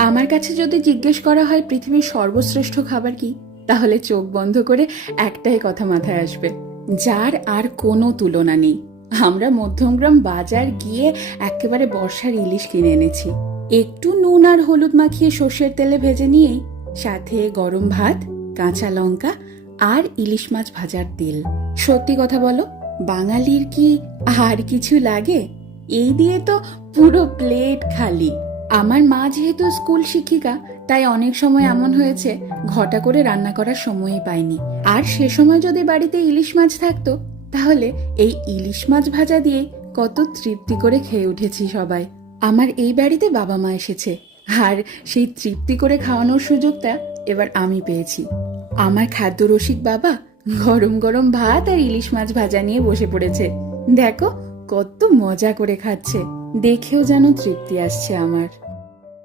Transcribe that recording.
আমার কাছে যদি জিজ্ঞেস করা হয় পৃথিবীর সর্বশ্রেষ্ঠ খাবার কি, তাহলে চোখ বন্ধ করে একটাই কথা মাথায় আসবে, যার আর কোনো তুলনা নেই। আমরা মধ্যমগ্রাম বাজার গিয়ে একেবারে বর্ষার ইলিশ কিনে এনেছি। একটু নুন আর হলুদ মাখিয়ে সর্ষের তেলে ভেজে নিয়েই সাথে গরম ভাত, কাঁচা লঙ্কা আর ইলিশ মাছ ভাজার তেল। সত্যি কথা বলো, বাঙালির কি আর কিছু লাগে? এই দিয়ে তো পুরো প্লেট খালি। আমার মা যেহেতু স্কুল শিক্ষিকা, তাই অনেক সময় এমন হয়েছে ঘটা করে রান্না করার সময়ই পাইনি। আর সে সময় যদি বাড়িতে ইলিশ মাছ থাকতো, তাহলে এই ইলিশ মাছ ভাজা দিয়ে কত তৃপ্তি করে খেয়ে উঠেছি সবাই। আমার এই বাড়িতে বাবা মা এসেছে, আর সেই তৃপ্তি করে খাওয়ানোর সুযোগটা এবার আমি পেয়েছি। আমার খাদ্য রসিক বাবা গরম গরম ভাত আর ইলিশ মাছ ভাজা নিয়ে বসে পড়েছে। দেখো কত মজা করে খাচ্ছে, দেখেও যেন তৃপ্তি আসছে আমার।